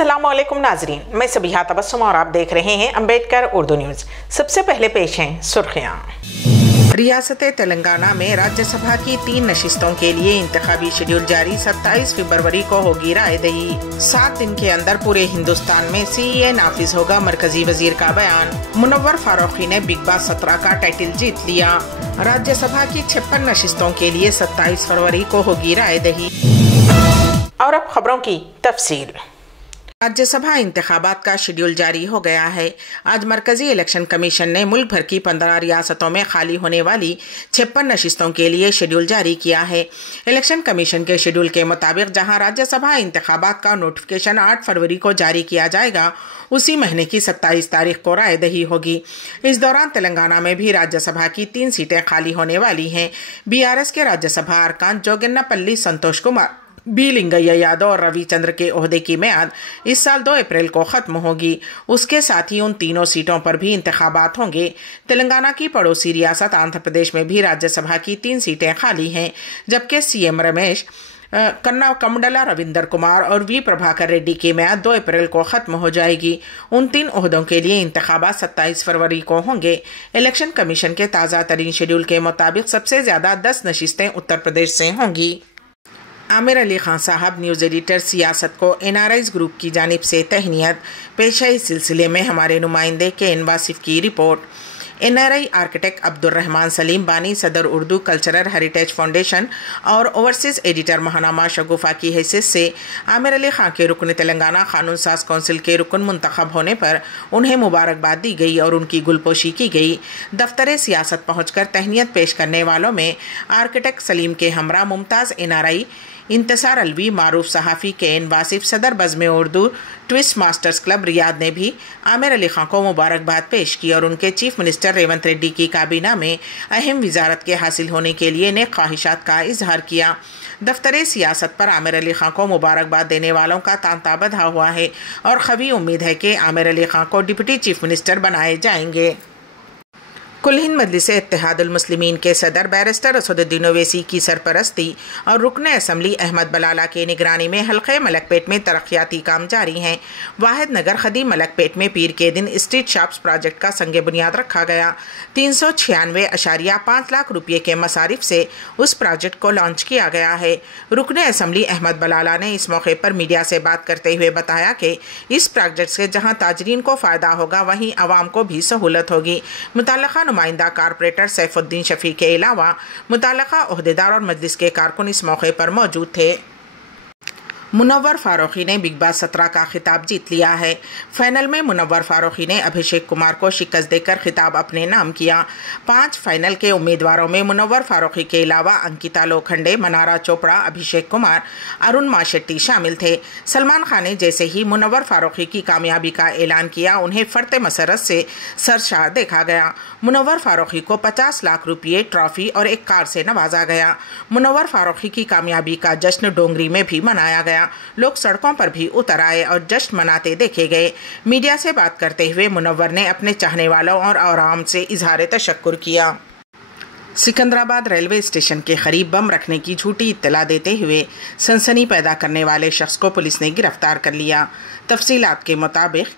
अस्सलामुअलैकुम नाजरीन, मैं सबिहा तबस्सुम और आप देख रहे हैं अम्बेडकर उर्दू न्यूज़। सबसे पहले पेश हैं सुर्खियाँ। रियासत तेलंगाना में राज्यसभा की 3 नशिस्तों के लिए इंतखाबी शेड्यूल जारी। 27 फरवरी को होगी रायदही। 7 दिन के अंदर पूरे हिंदुस्तान में CEA नाफिज होगा, मरकजी वजीर का बयान। मुनव्वर फारूकी ने बिग बॉस 17 का टाइटल जीत लिया। राज्यसभा की 56 नशिस्तों के लिए 27 फरवरी को होगी रायदही। और अब खबरों की तफसील। राज्यसभा इंतखाबात का शेड्यूल जारी हो गया है। आज मरकजी इलेक्शन कमीशन ने मुल्क भर की 15 रियासतों में खाली होने वाली 56 नशिस्तों के लिए शेड्यूल जारी किया है। इलेक्शन कमीशन के शेड्यूल के मुताबिक जहां राज्यसभा इंतखाबात का नोटिफिकेशन 8 फरवरी को जारी किया जाएगा, उसी महीने की 27 तारीख को रायदही होगी। इस दौरान तेलंगाना में भी राज्यसभा की 3 सीटें खाली होने वाली हैं। BRS के राज्यसभा अरकान जोगिन्नापल्ली संतोष कुमार, बी लिंगैया यादव और रविचंद्र के ओहदे की मियाद इस साल 2 अप्रैल को खत्म होगी। उसके साथ ही उन तीनों सीटों पर भी इंतखाबात होंगे। तेलंगाना की पड़ोसी रियासत आंध्र प्रदेश में भी राज्यसभा की 3 सीटें खाली हैं, जबकि CM रमेश कन्ना कमंडला रविंदर कुमार और V प्रभाकर रेड्डी की मियाद 2 अप्रैल को खत्म हो जाएगी। उन 3 ओहदों के लिए इंतखाबात 27 फरवरी को होंगे। इलेक्शन कमीशन के ताज़ा तरीन शेड्यूल के मुताबिक सबसे ज्यादा 10 नशिस्तें उत्तर प्रदेश से होंगी। आमिर अली खान साहब न्यूज़ एडिटर सियासत को NRIs ग्रुप की जानिब से तहनीयत। पेश है इस सिलसिले में हमारे नुमाइंदे KN वासिफ की report. NRI architect Abdurrahman Salim बानी सदर उर्दू कल्चरल हेरिटेज फाउंडेशन और ओवरसीज एडिटर महानामा शगुफा की हैसियत से आमिर अली खान के रुकन तेलंगाना कानून साज कौंसिल के रुकन मुंतखब होने पर उन्हें मुबारकबाद दी गई और उनकी गुलपोशी की गई। दफ्तर सियासत पहुंचकर तहनीयत पेश करने वालों में आर्किटेक्ट सलीम के हमरा मुमताज़ NRI इंतसार अलवी, मारूफ सहाफ़ी KN वासिफ, सदर Bazm Urdu toastmasters club Riyadh ने भी आमिर अली खान को मुबारकबाद पेश की और उनके चीफ मिनिस्टर रेवंत रेड्डी की काबीना में अहम वजारत के हासिल होने के लिए नेक ख्वाहिशात का इजहार किया। दफ्तर सियासत पर आमिर अली खान को मुबारकबाद देने वालों का तांता बंधा हुआ है और खवी उम्मीद है कि आमिर अली खान को डिप्टी चीफ मिनिस्टर बनाए जाएंगे। कुल हिंद मजलिस इत्तेहादुल मुस्लिमीन के सदर बैरिस्टर असदुद्दीन ओवैसी की सरपरस्ती और रुकन असम्बली अहमद बलाला के निगरानी में हल्के मलकपेट में तरक्याती काम जारी हैं। वाहिद नगर खदी मलकपेट में पीर के दिन स्ट्रीट शॉप्स प्रोजेक्ट का संग बुनियाद रखा गया। 396.5 लाख रुपये के मसारिफ से उस प्रोजेक्ट को लॉन्च किया गया है। रुकन असम्बली अहमद बलाला ने इस मौके पर मीडिया से बात करते हुए बताया कि इस प्रोजेक्ट से जहाँ ताजरीन को फ़ायदा होगा, वहीं आवाम को भी सहूलत होगी। मुतल्लका नुमाइंदा कारपोरेटर सैफुद्दीन शफी के अलावा मुतल्लका ओहदेदार और मजलिस के कारकुन इस मौके पर मौजूद थे। मुनव्वर फारूकी ने बिग बॉस 17 का खिताब जीत लिया है। फाइनल में मुनव्वर फारूकी ने अभिषेक कुमार को शिकस्त देकर खिताब अपने नाम किया। 5 फाइनल के उम्मीदवारों में मुनव्वर फारूकी के अलावा अंकिता लोखंडे, मनारा चोपड़ा, अभिषेक कुमार, अरुण माशेट्टी शामिल थे। सलमान खान ने जैसे ही मुनव्वर फारूकी की कामयाबी का ऐलान किया, उन्हें फर्ते मसरत से सरशार देखा गया। मुनव्वर फारूकी को 50 लाख रुपये, ट्रॉफी और एक कार से नवाजा गया। मुनव्वर फारूकी की कामयाबी का जश्न डोंगरी में भी मनाया गया। लोग सड़कों पर भी उतर आए और जश्न मनाते देखे गए। मीडिया से बात करते हुए मुनव्वर ने अपने चाहने वालों और आराम से इजहार तशक्कुर किया। सिकंदराबाद रेलवे स्टेशन के करीब बम रखने की झूठी इत्तला देते हुए सनसनी पैदा करने वाले शख्स को पुलिस ने गिरफ्तार कर लिया। तफसीलात के मुताबिक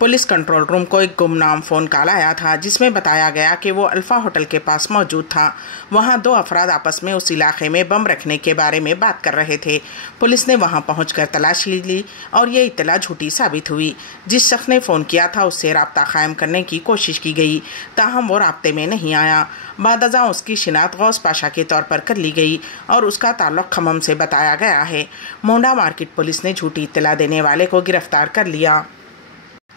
पुलिस कंट्रोल रूम को एक गुमनाम फ़ोन कॉल आया था, जिसमें बताया गया कि वो अल्फ़ा होटल के पास मौजूद था। वहां 2 अफराद आपस में उस इलाके में बम रखने के बारे में बात कर रहे थे। पुलिस ने वहां पहुंचकर तलाशी ली और ये इत्तला झूठी साबित हुई। जिस शख्स ने फ़ोन किया था उससे राब्ता कायम करने की कोशिश की गई, ताहम वो राब्ते में नहीं आया। बादअज़ां उसकी शिनाख्त गौस पाशा के तौर पर कर ली गई और उसका ताल्लुक खम्मम से बताया गया है। मोंडा मार्केट पुलिस ने झूठी इत्तला देने वाले को गिरफ्तार कर लिया।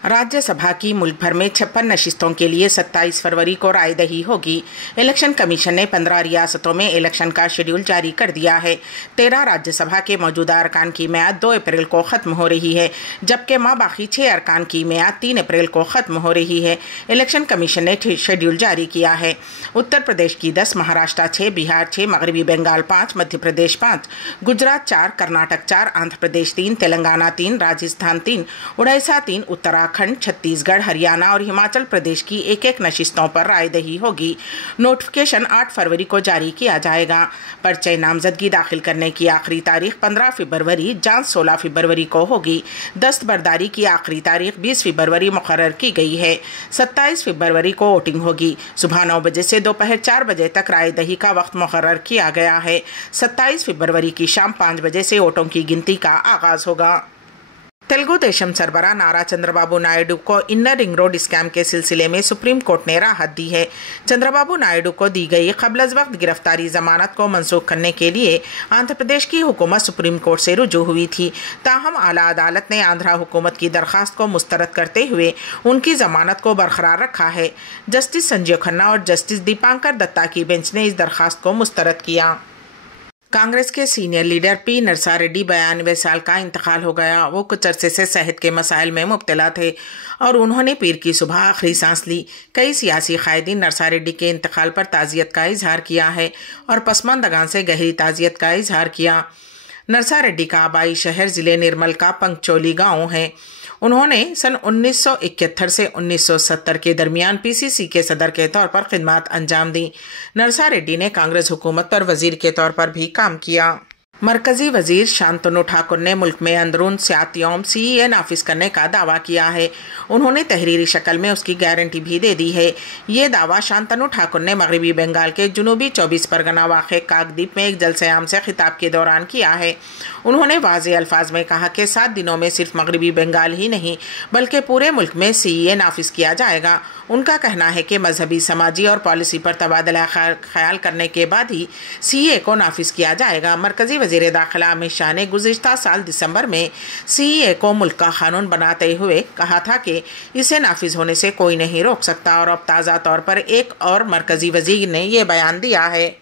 राज्यसभा की मुल्क भर में 56 नशिस्तों के लिए 27 फरवरी को रायदही होगी। इलेक्शन कमीशन ने 15 रियासतों में इलेक्शन का शेड्यूल जारी कर दिया है। 13 राज्यसभा के मौजूदा अरकान की मियाद 2 अप्रैल को ख़त्म हो रही है, जबकि बाकी 6 अरकान की मियाद 3 अप्रैल को ख़त्म हो रही है। इलेक्शन कमीशन ने शेड्यूल जारी किया है। उत्तर प्रदेश की 10, महाराष्ट्र 6, बिहार 6, मगरबी बंगाल 5, मध्य प्रदेश 5, गुजरात 4, कर्नाटक 4, आंध्र प्रदेश 3, तेलंगाना 3, राजस्थान 3, उड़ीसा 3, उत्तराखंड उत्तराखंड, छत्तीसगढ़, हरियाणा और हिमाचल प्रदेश की एक एक नशिस्तों पर रायदही होगी। नोटिफिकेशन 8 फरवरी को जारी किया जाएगा। पर्चे नामजदगी दाखिल करने की आखिरी तारीख 15 फरवरी, जांच 16 फरवरी को होगी। दस्तबरदारी की आखिरी तारीख 20 फरवरी मुकर्रर की गई है। 27 फरवरी को वोटिंग होगी। सुबह 9 बजे से दोपहर 4 बजे तक रायदही का वक्त मुकर्रर किया गया है। 27 फरवरी की शाम 5 बजे से वोटों की गिनती का आगाज होगा। तेलुगु देशम सरबराह नारा चंद्रबाबू नायडू को इनर रिंग रोड स्कैम के सिलसिले में सुप्रीम कोर्ट ने राहत दी है। चंद्रबाबू नायडू को दी गई क़ब्ल वक्त गिरफ्तारी जमानत को मंसूख करने के लिए आंध्र प्रदेश की हुकूमत सुप्रीम कोर्ट से रुजू हुई थी। ताहम आला अदालत ने आंध्रा हुकूमत की दरख्वास्त को मुस्तरद करते हुए उनकी जमानत को बरकरार रखा है। जस्टिस संजीव खन्ना और जस्टिस दीपांकर दत्ता की बेंच ने इस दरख्वास्त को मुस्तरद किया। कांग्रेस के senior leader P Narsa Reddy 92 साल का इंतकाल हो गया। वो कुछ अरसे से सेहत के मसाइल में मुब्तला थे और उन्होंने पीर की सुबह आखिरी सांस ली। कई सियासी कायदीन नरसा रेड्डी के इंतकाल पर ताज़ियत का इजहार किया है और पसमानदगान से गहरी ताज़ियत का इजहार किया। नरसा रेड्डी का आबाई शहर जिले निर्मल का पंकचोली गांव है। उन्होंने सन 1971 से 1970 के दरमियान पीसीसी के सदर के तौर पर खिदमत अंजाम दी। नरसा रेड्डी ने कांग्रेस हुकूमत पर वजीर के तौर पर भी काम किया। मरकजी वजीर शांतनु ठाकुर ने मुल्क में अंदरून सियात यौम CEA नाफिज करने का दावा किया है। उन्होंने तहरीरी शक्ल में उसकी गारंटी भी दे दी है। ये दावा शांतनु ठाकुर ने मगरबी बंगाल के जुनूबी 24 परगना वाक़े काकद्वीप में एक जलसे आम से खिताब के दौरान किया है। उन्होंने वाज़ेह अल्फाज में कहा कि 7 दिनों में सिर्फ मगरबी बंगाल ही नहीं बल्कि पूरे मुल्क में CEA नाफिज किया जाएगा। उनका कहना है कि मजहबी, समाजी और पॉलिसी पर तबादला ख्याल करने के बाद ही CEA को नाफिज किया जाएगा। मरकजी वज़ीर दाखिला अमित शाह ने गुज़िश्ता साल दिसंबर में CEA को मुल्क का कानून बनाते हुए कहा था कि इसे नाफिज होने से कोई नहीं रोक सकता और अब ताज़ा तौर पर एक और मरकजी वज़ीर ने यह बयान दिया है।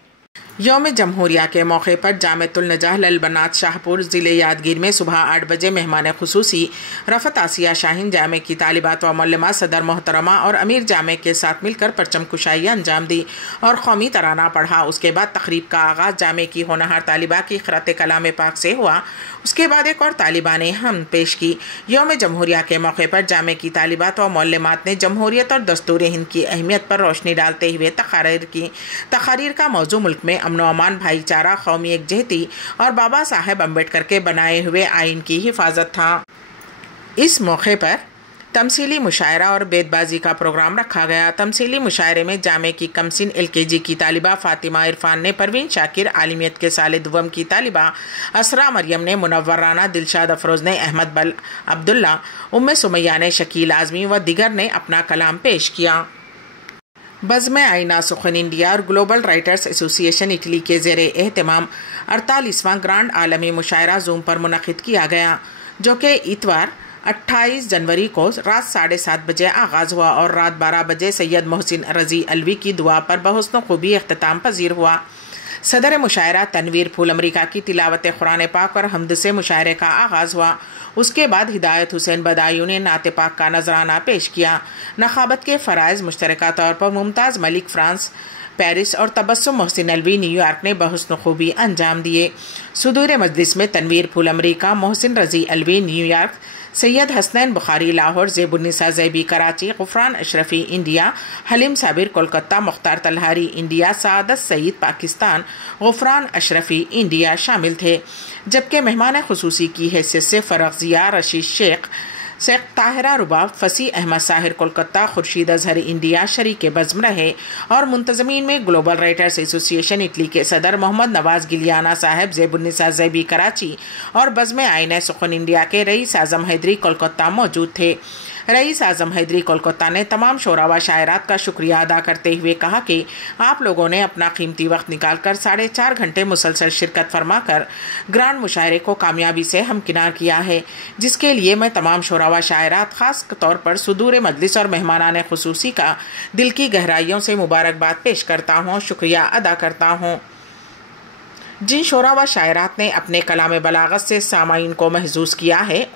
यौम जमहूरिया के मौके पर जामिअतुल नजाह ललबनात शाहपुर ज़िले यादगीर में सुबह 8 बजे मेहमान खुसूसी रफ़त आसिया शाहीन जामे की तालिबात व मुअल्लिमात सदर मोहतरमा और अमीर जामे के साथ मिलकर परचम कुशाई अंजाम दी और कौमी तराना पढ़ा। उसके बाद तकरीब का आगाज़ जामे की होनहार तालिबा की क़िरात कलाम पाक से हुआ। उसके बाद एक और तालिबा ने हम पेश की। यौम जमहूरिया के मौके पर जामे की तालिबात व मुअल्लिमात ने जमहूरियत और दस्तूर हिंद की अहमियत पर रोशनी डालते हुए तकारीर की। तकारीर का मौजू मुल्क में अमन व अमान, भाईचारा, कौमी एकजहती और बाबा साहेब अम्बेडकर के बनाए हुए आइन की हिफाजत था। इस मौके पर तमसीली मुशायरा और बेदबाजी का प्रोग्राम रखा गया। तमसीली मुशायरे में जामे की कमसिन LKG की तालिबा फातिमा इरफान ने परवीन शाकिर, आलिमियत के साले दुवम की तालिबा असरा मरियम ने मुनव्वर राना, दिलशाद अफरोज ने अहमद बल अब्दुल्ला, उम्मे सुमैया ने शकील आज़मी व दिगर ने अपना कलाम पेश किया। बज़्म आईना सुख़न इंडिया और ग्लोबल राइटर्स एसोसिएशन इटली के ज़ेरे एहतमाम 48वां ग्रांड आलमी मुशायरा जूम पर मुनक़िद किया गया, जो कि इतवार 28 जनवरी को रात 7:30 बजे आगाज़ हुआ और रात 12 बजे सैयद मोहसिन रज़ी अलवी की दुआ पर बहुस्न खूबी अख्तिताम पजीर हुआ। सदर मुशायरा तनवीर फूल अमरीका की तिलावत कुरान पाक और हमद से मुशायरे का आगाज़ हुआ। उसके बाद हिदायत हुसैन बदायूं ने नात पाक का नजराना पेश किया। नखाबत के फ़राइज़ मुश्तरका तौर पर मुमताज़ मलिक फ्रांस, पेरिस और तबस्सुम मोहसिन अलवी न्यूयॉर्क ने बहुस्न खूबी अंजाम दिए। सुदूर मजलिस में तनवीर फूल अमरीका, Mohsin Razi Alvi New York, Syed Hasnain Bukhari Lahore, Zebunnisa Zaibi Karachi, Gufran Ashrafi India, Halim Sabir Kolkata, Mukhtar Talhari India, Saadat Saeed Pakistan, Gufran Ashrafi India शामिल थे। जबकि मेहमान खुसूसी की हैसियत से फ़रख ज़िया, रशीद शेख ताहिरा रुबाब, फसी अहमद साहिर कोलकाता, खुर्शीद अजहर इंडिया शरीक बज़्म रहे और मुंतज़मीन में ग्लोबल राइटर्स एसोसिएशन इटली के सदर मोहम्मद नवाज गिलियाना साहब, ज़ेबुन्निसा ज़ैबी कराची और बज़्म आईना सुख़न इंडिया के रईस आज़म हैदरी कोलकाता मौजूद थे। रईस आज़म हैदरी कोलकाता ने तमाम शोरा व शायरात का शुक्रिया अदा करते हुए कहा कि आप लोगों ने अपना कीमती वक्त निकाल कर 4.5 घंटे मुसलसल शिरकत फरमा कर ग्रांड मुशायरे को कामयाबी से हमकिनार किया है, जिसके लिए मैं तमाम शोरा व शायरात ख़ास तौर पर सुदूर मजलिस और मेहमानान खुसूसी का दिल की गहराइयों से मुबारकबाद पेश करता हूँ, शुक्रिया अदा करता हूँ। जिन शोरा व शायरात ने अपने कलाम बलागत से सामाईन को महजूज़ किया है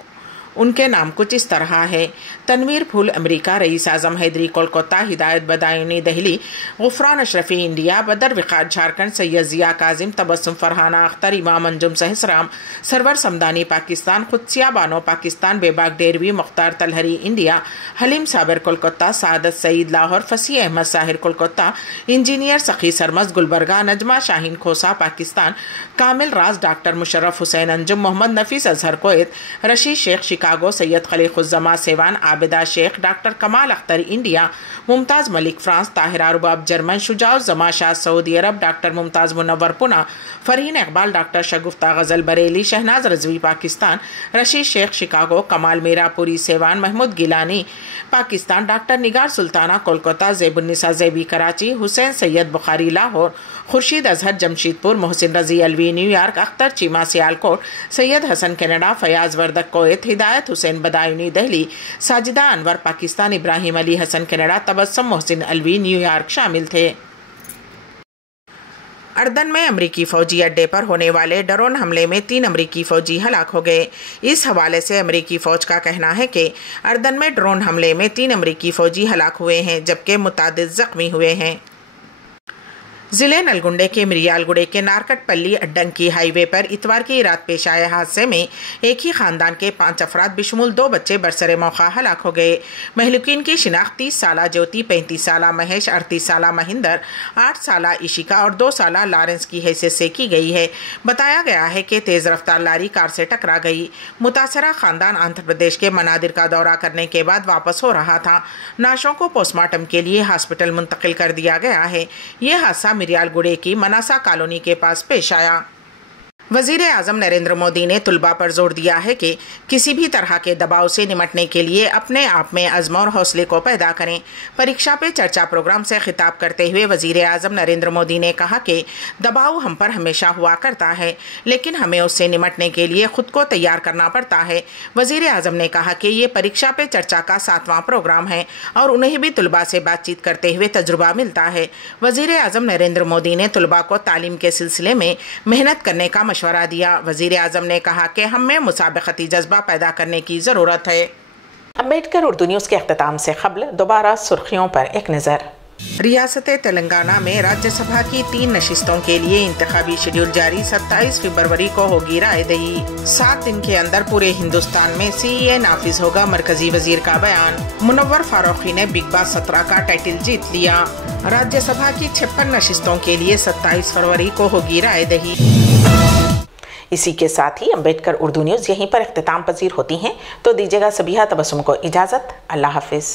ان کے نام کچھ اس طرح ہے: تنویر پھول امریکہ، رئیس اعظم حیدری کولکتہ، ہدایت بدایونی دہلی، غفران اشرفی انڈیا، بدر وقار جھارکھنڈ، سید ضیاء کاظم، تبسم فرحانہ اختر، امام انجم سہسرام، سرور سمدانی پاکستان، قدسیہ بانو پاکستان، بیباک ڈیروی، مختار تلہری انڈیا، حلیم صابر کولکتہ، سعادت سعید لاہور، فصیح احمد ساحر کولکتہ، انجینئر سخی سرمز گلبرگہ، نجمہ شاہین کھوسہ پاکستان، کامل راز ڈاکٹر مشرف حسین انجم، محمد نفیس اظہر کویت، رشید شیخ شکاگو، سید خلیق الزما سیوان، عابدہ شیخ، ڈاکٹر کمال اختر انڈیا، ممتاز ملک فرانس، طاہرہ رباب جرمن، شجاع الزما شاہ سعودی عرب، ڈاکٹر ممتاز منور پونہ، فرحین اقبال، ڈاکٹر شگفتہ غزل بریلی، شہناز رضوی پاکستان، رشید شیخ شکاگو، کمال میرا پوری سیوان، محمود گیلانی پاکستان، ڈاکٹر نگار سلطانہ کولکتہ، زیب النساء زیبی کراچی، حسین سید بخاری لاہور، خورشید اظہر جمشید پور، محسن رضی الوی نیو یارک، اختر چیمہ سیالکوٹ، سید حسن کینیڈا، فیاض وردک کویت، ہدایت حسین بدایونی دہلی، ساجدہ انور پاکستان، ابراہیم علی حسن کینیڈا، تبسم محسن الوی نیو یارک شامل تھے۔ اردن میں امریکی فوجی اڈے پر ہونے والے ڈرون حملے میں 3 امریکی فوجی ہلاک ہو گئے۔ اس حوالے سے امریکی فوج کا کہنا ہے کہ اردن میں ڈرون حملے میں 3 امریکی فوجی ہلاک ہوئے ہیں جبکہ متعدد زخمی ہوئے ہیں۔ ضلع نلگنڈے کے مریال گڑے کے نارکٹ پلی اڈنکی ہائی وے پر اتوار کی رات پیش آئے حادثے میں ایک ہی خاندان کے 5 افراد بشمول 2 بچے برسر موقع ہلاک ہو گئے۔ مہلوکین کی شناخت 30 سالہ جیوتی، 35 سالہ مہیش، 38 سالہ مہندر، 8 سالہ ایشیکا اور 2 سالہ لارنس کی حیثیت سے کی گئی ہے۔ بتایا گیا ہے کہ تیز رفتار لاری کار سے ٹکرا گئی۔ متاثرہ خاندان آندھرا پردیش کے منادر کا دورہ کرنے کے بعد واپس ہو رہا تھا۔ نعشوں کو پوسٹ مارٹم کے لیے ہاسپٹل منتقل کر دیا گیا ہے۔ یہ حادثہ مریال گڑے کی مناسا کالونی کے پاس پیش آیا۔ وزیر اعظم نریندر مودی نے طلباء پر زور دیا ہے کہ کسی بھی طرح کے دباؤ سے نمٹنے کے لیے اپنے آپ میں عزم اور حوصلے کو پیدا کریں۔ پریکشا پہ چرچا پروگرام سے خطاب کرتے ہوئے وزیر اعظم نریندر مودی نے کہا کہ دباؤ ہم پر ہمیشہ ہوا کرتا ہے، لیکن ہمیں اس سے نمٹنے کے لیے خود کو تیار کرنا پڑتا ہے۔ وزیر اعظم نے کہا کہ یہ پریکشا پہ چرچا کا 7واں پروگرام ہے اور انہیں بھی طلباء سے بات چیت کرتے ہوئے تجربہ ملتا ہے۔ وزیر اعظم نریندر مودی نے طلباء کو تعلیم کے سلسلے میں محنت کرنے کا مشورہ دیا۔ وزیر اعظم نے کہا کہ ہم میں مسابقتی جذبہ پیدا کرنے کی ضرورت ہے۔ امبیڈکر اردو نیوز کے اختتام سے قبل دوبارہ سرخیوں پر ایک نظر۔ ریاست تلنگانہ میں راجیہ سبھا کی 3 نشستوں کے لیے انتخابی شیڈول جاری، 27 فروری کو ہوگی رائے دہی۔ 7 دن کے اندر پورے ہندوستان میں CEA نافذ ہوگا، مرکزی وزیر کا بیان۔ منور فاروقی نے بگ باس 17 کا ٹائٹل جیت لیا۔ راجیہ سبھا کی 56 نشستوں کے لیے 27 فروری کو ہوگی رائے دہی۔ اسی کے ساتھ ہی امبیڈکر اردو نیوز یہیں پر اختتام پذیر ہوتی ہیں، تو دیجیے گا سبیحہ تبسم کو اجازت۔ اللہ حافظ۔